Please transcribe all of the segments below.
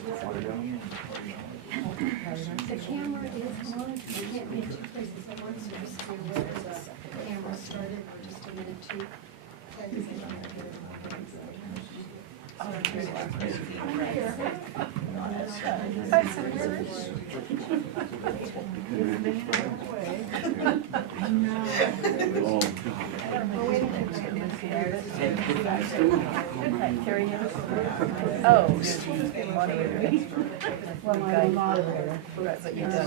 The camera is on. We can't be in two places at once. So just be aware the camera started for just a minute too. Oh, well, I'm a moderator. But you don't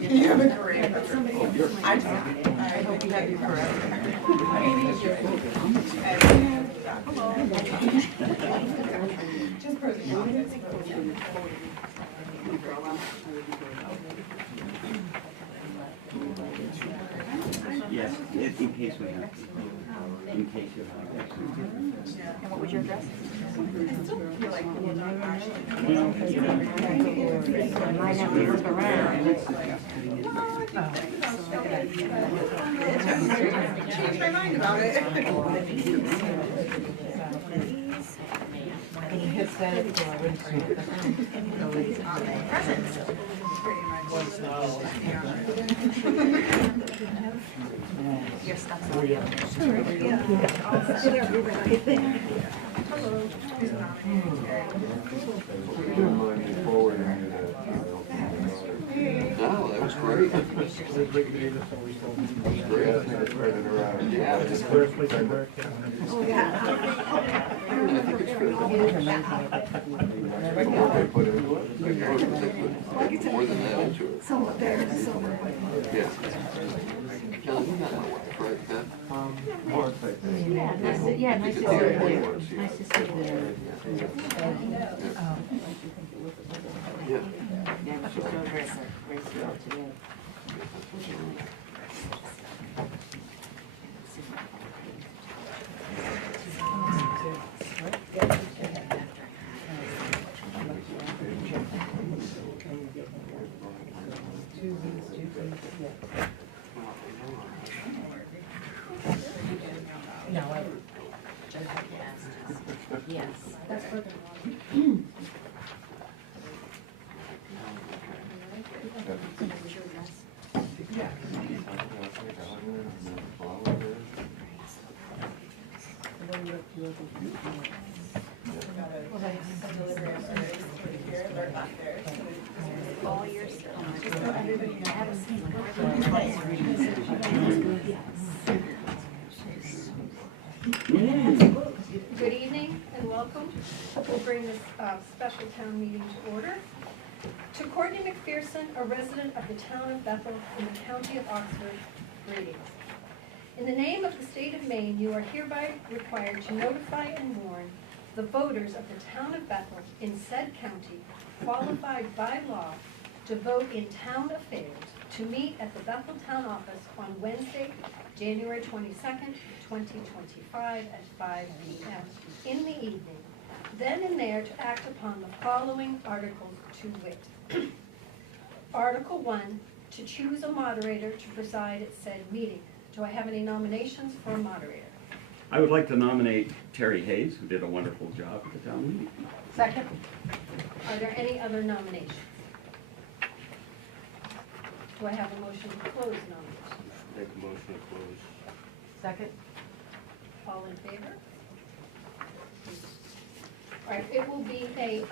You have a career. I hope you have your career. Just yes, in case we have to. In case you have to. And what was your address? Might have to look around. change my mind about it. When you hit that, I wouldn't forget your stuff's all the No, that was great. That was great. Yeah, just more than that into it. Somewhat there, somewhat. Yeah. Kelly, you got my wife, right, Beth? Yeah, nice to see you. Nice to see you. Yeah. Yeah, she's doing very well today. No, I. Yes. That's what All your stuff. I haven't seen Good evening and welcome. We'll bring this special town meeting to order. To Courtney McPherson, a resident of the town of Bethel in the county of Oxford, greetings. In the name of the state of Maine, you are hereby required to notify and warn the voters of the town of Bethel in said county qualified by law to vote in town affairs to meet at the Bethel Town Office on Wednesday, January 22nd, 2025 at 5 p.m. in the evening. Then and there to act upon the following articles to wit. Article 1, to choose a moderator to preside at said meeting. Do I have any nominations for a moderator? I would like to nominate Terry Hayes, who did a wonderful job at the town meeting. Second? Are there any other nominations? Do I have a motion to close nominations? Make a motion to close. Second? All in favor? All right, it will be a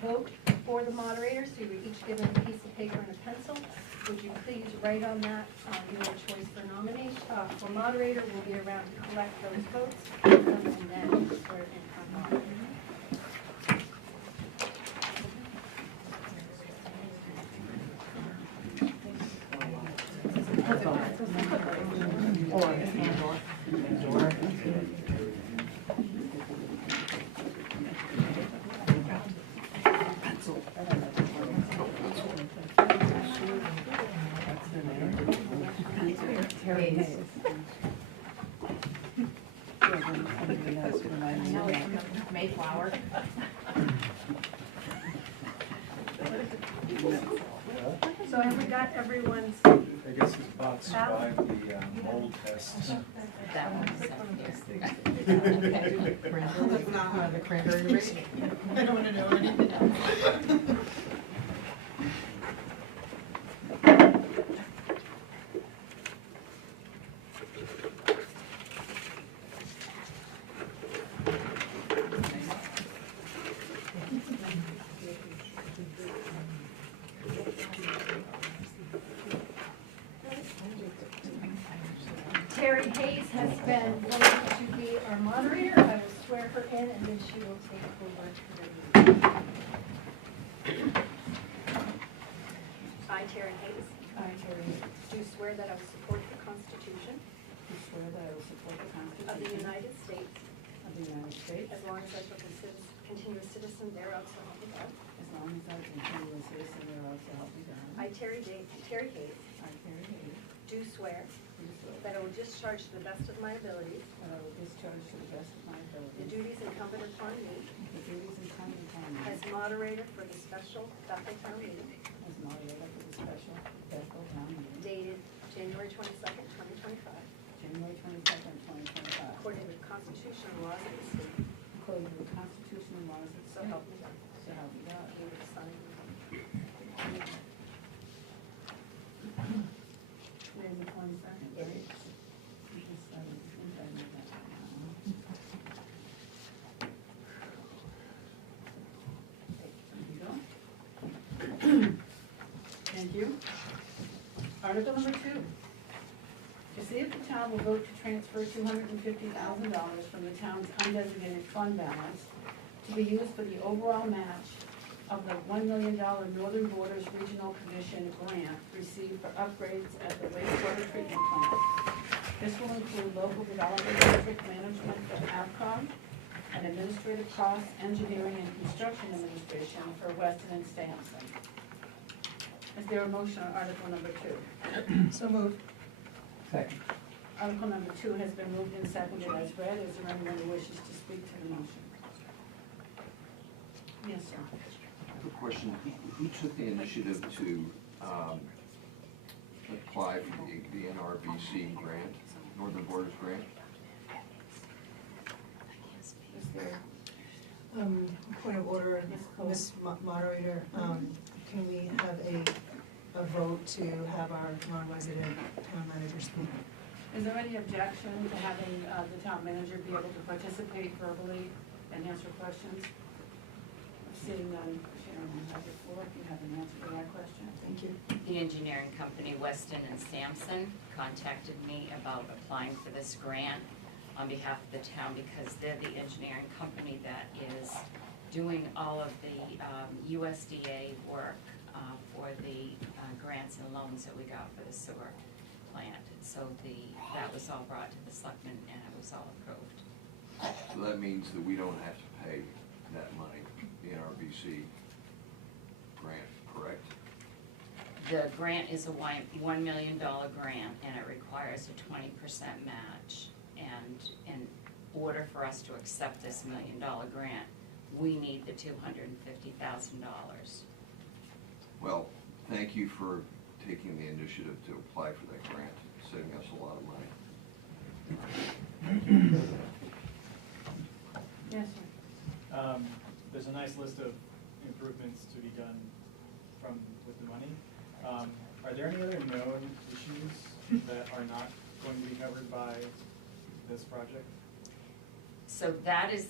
vote for the moderator, so you're each given a piece of paper and a pencil. Would you please write on that your choice for nomination, for moderator? We'll be around to collect those votes, and then swear in our moderator. Mayflower. So have we got everyone's, I guess it's Bob. survived the mold test. That one's up here. That's not how The cranberry rate. I don't wanna know anything else. Terry Hayes has been voted to be our moderator. I will swear her in and then she will take over the meeting. I, Terry Hayes, I, Terry, do swear that I will support the Constitution do swear that I will support the of the Constitution United States of the United States as long as I shall continue a citizen thereof, so help me God. as long as I continue a citizen thereof, so help me God. I, Terry Hayes, I, Terry Hayes, do swear do swear that I will discharge to the best of my abilities that I will discharge to the best of my the ability duties incumbent upon me the duties incumbent upon me as moderator for the special Bethel Town meeting as moderator for the special Bethel Town meeting dated January 22nd, 2025, January 22nd, 2025, according to the Constitution and laws of the state, according to the Constitution and laws of the so state. help me God. So help me God. Name of the Son, and Today's the 22nd, right? Because I think I knew that by now. There you go. Thank you. Article number 2. To see if the town will vote to transfer $250,000 from the town's undesignated fund balance to be used for the overall match of the $1 million Northern Borders Regional Commission grant received for upgrades at the wastewater treatment plant. This will include local development district management for AvCog and administrative costs, engineering, and construction administration for Weston and Sampson. Is there a motion on article number 2? So moved. Second. Article number 2 has been moved and seconded as read. Is there anyone who wishes to speak to the motion? Yes, sir. I have a question. Who took the initiative to apply for the NRBC grant, Northern Borders grant? Is there, Point of order, Ms. Moderator, can we have a vote to have our non-resident town manager speak? is there any objection to having the town manager be able to participate verbally and answer questions? Seeing none, Sharon, you have the floor if you have an answer to that question. Thank you. The engineering company, Weston and Sampson, contacted me about applying for this grant on behalf of the town because they're the engineering company that is doing all of the USDA work for the grants and loans that we got for the sewer plant. So that was all brought to the selectmen and it was all approved. So that means that we don't have to pay that money, the NRBC grant, correct? The grant is a $1 million grant and it requires a 20% match. And in order for us to accept this $1 million grant, we need the $250,000. Well, thank you for taking the initiative to apply for that grant, saving us a lot of money. Yes, sir. There's a nice list of improvements to be done with the money. Are there any other known issues that are not going to be covered by this project? So that is,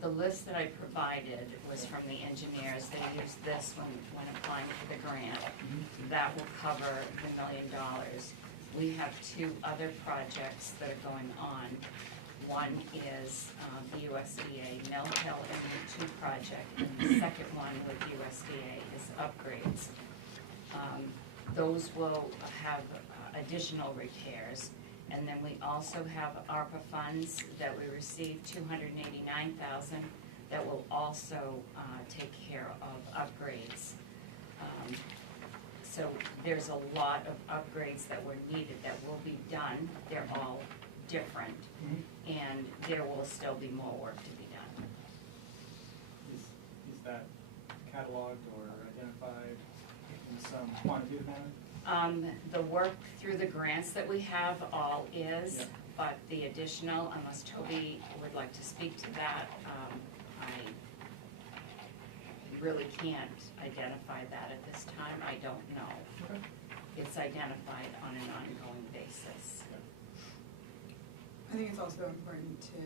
the list that I provided was from the engineers. They used this when applying for the grant. That will cover the $1 million. We have 2 other projects that are going on. One is the USDA Mill Hill and 2 project, and the second one with USDA is upgrades. Those will have additional repairs. And then we also have ARPA funds that we received, $289,000, that will also take care of upgrades. So there's a lot of upgrades that were needed that will be done. They're all different, and there will still be more work to be done. Is that cataloged or identified in some quantitative manner? The work through the grants that we have all is, Yeah. but the additional, unless Toby would like to speak to that, I really can't identify that at this time. I don't know. Okay. It's identified on an ongoing basis. I think it's also important to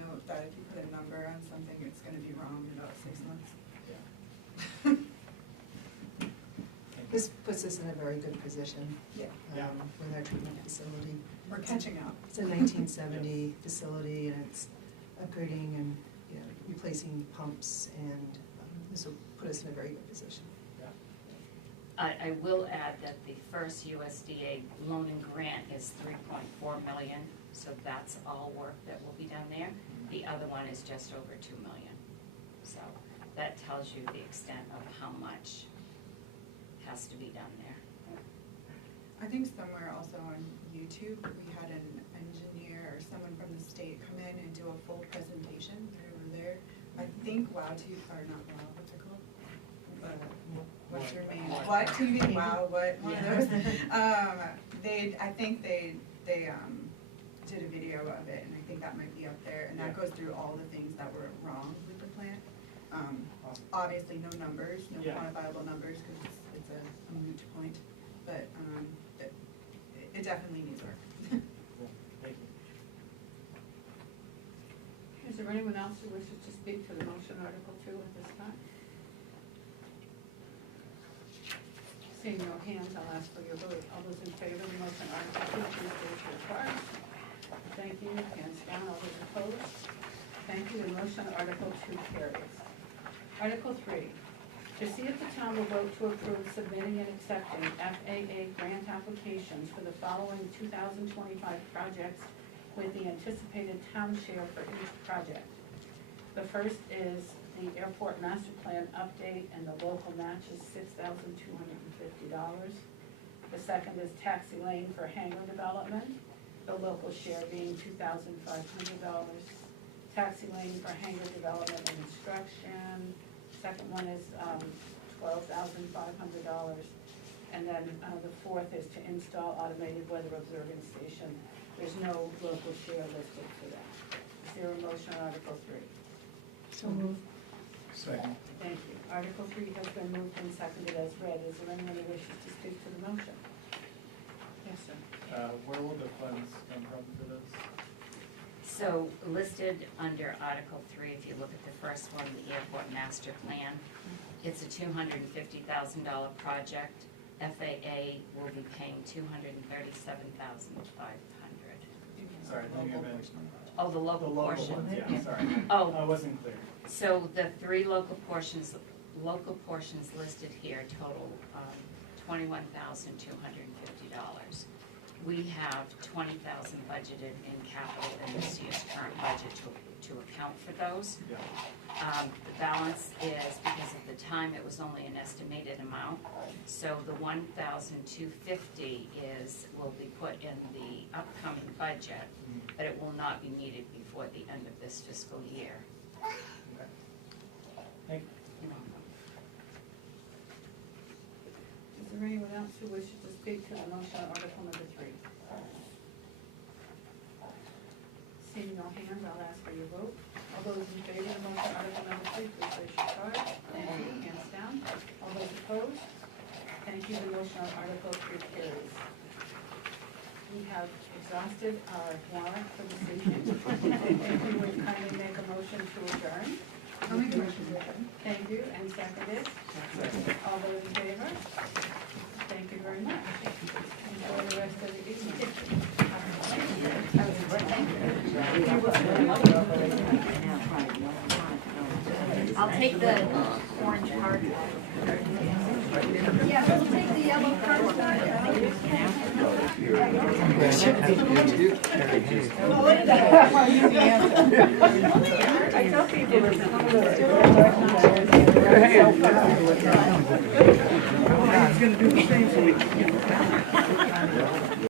note that if you put a number on something, it's gonna be wrong in about 6 months. Yeah. This puts us in a very good position Yeah, Yeah. with our treatment facility. we're catching up. It's a 1970 facility, and it's upgrading and, you know, replacing pumps, and this will put us in a very good position. I will add that the first USDA loan and grant is 3.4 million, so that's all work that will be done there. The other one is just over 2 million. So that tells you the extent of how much has to be done there. I think somewhere also on YouTube, we had an engineer or someone from the state come in and do a full presentation. They were there. I think W.H.A.T, or not WOW, what's it called? What's your name? What TV? Wow, what? One of those. I think they did a video of it, and I think that might be up there, and that goes through all the things that were wrong with the plant. Obviously, no numbers, no Yeah. quantifiable numbers, because it's a moot point, but it definitely needs work. Cool. Thank you. Is there anyone else who wishes to speak to the motion Article 2 at this time? Seeing no hands, I'll ask for your vote. All those in favor of the motion Article 2, please raise your card. Thank you, hands down. All those opposed? Thank you, the motion Article 2 carries. Article 3, to see if the town will vote to approve submitting and accepting FAA grant applications for the following 2025 projects with the anticipated town share for each project. The first is the airport master plan update, and the local match is $6,250. The second is taxi lane for hangar development, the local share being $2,500. Taxi lane for hangar development and instruction, second one is $12,500. And then the fourth is to install automated weather observing station. There's no local share listed for that. Is there a motion on Article 3? So moved. Second. Thank you. Article 3 has been moved and seconded as read. Is there anyone who wishes to speak to the motion? Yes, sir. Where will the funds come from for this? So listed under Article 3, if you look at the first one, the airport master plan, it's a $250,000 project. FAA will be paying $237,500. Sorry, I think I meant Oh, the the local local portion. ones, yeah, sorry. Oh. I wasn't clear. So the three local portions listed here total $21,250. We have $20,000 budgeted in capital in this year's current budget to account for those. Yeah. The balance is, because at the time it was only an estimated amount, so the $1,250 will be put in the upcoming budget, but it will not be needed before the end of this fiscal year. Okay. Thank you. You're welcome. Is there anyone else who wishes to speak to the motion on Article number 3? Seeing no hands, I'll ask for your vote. All those in favor of the motion Article number 3, please raise your card. Thank you, hands down. All those opposed? Thank you, the motion on Article 3 carries. We have exhausted our warrant for this evening. If you would kindly make a motion to adjourn. I'll make a motion to adjourn. Thank you, and seconded. All those in favor? Thank you very much. Enjoy the rest of the evening. I'll take the orange card. Yeah, we'll take the yellow card back. I tell people He's gonna do the same, so we can get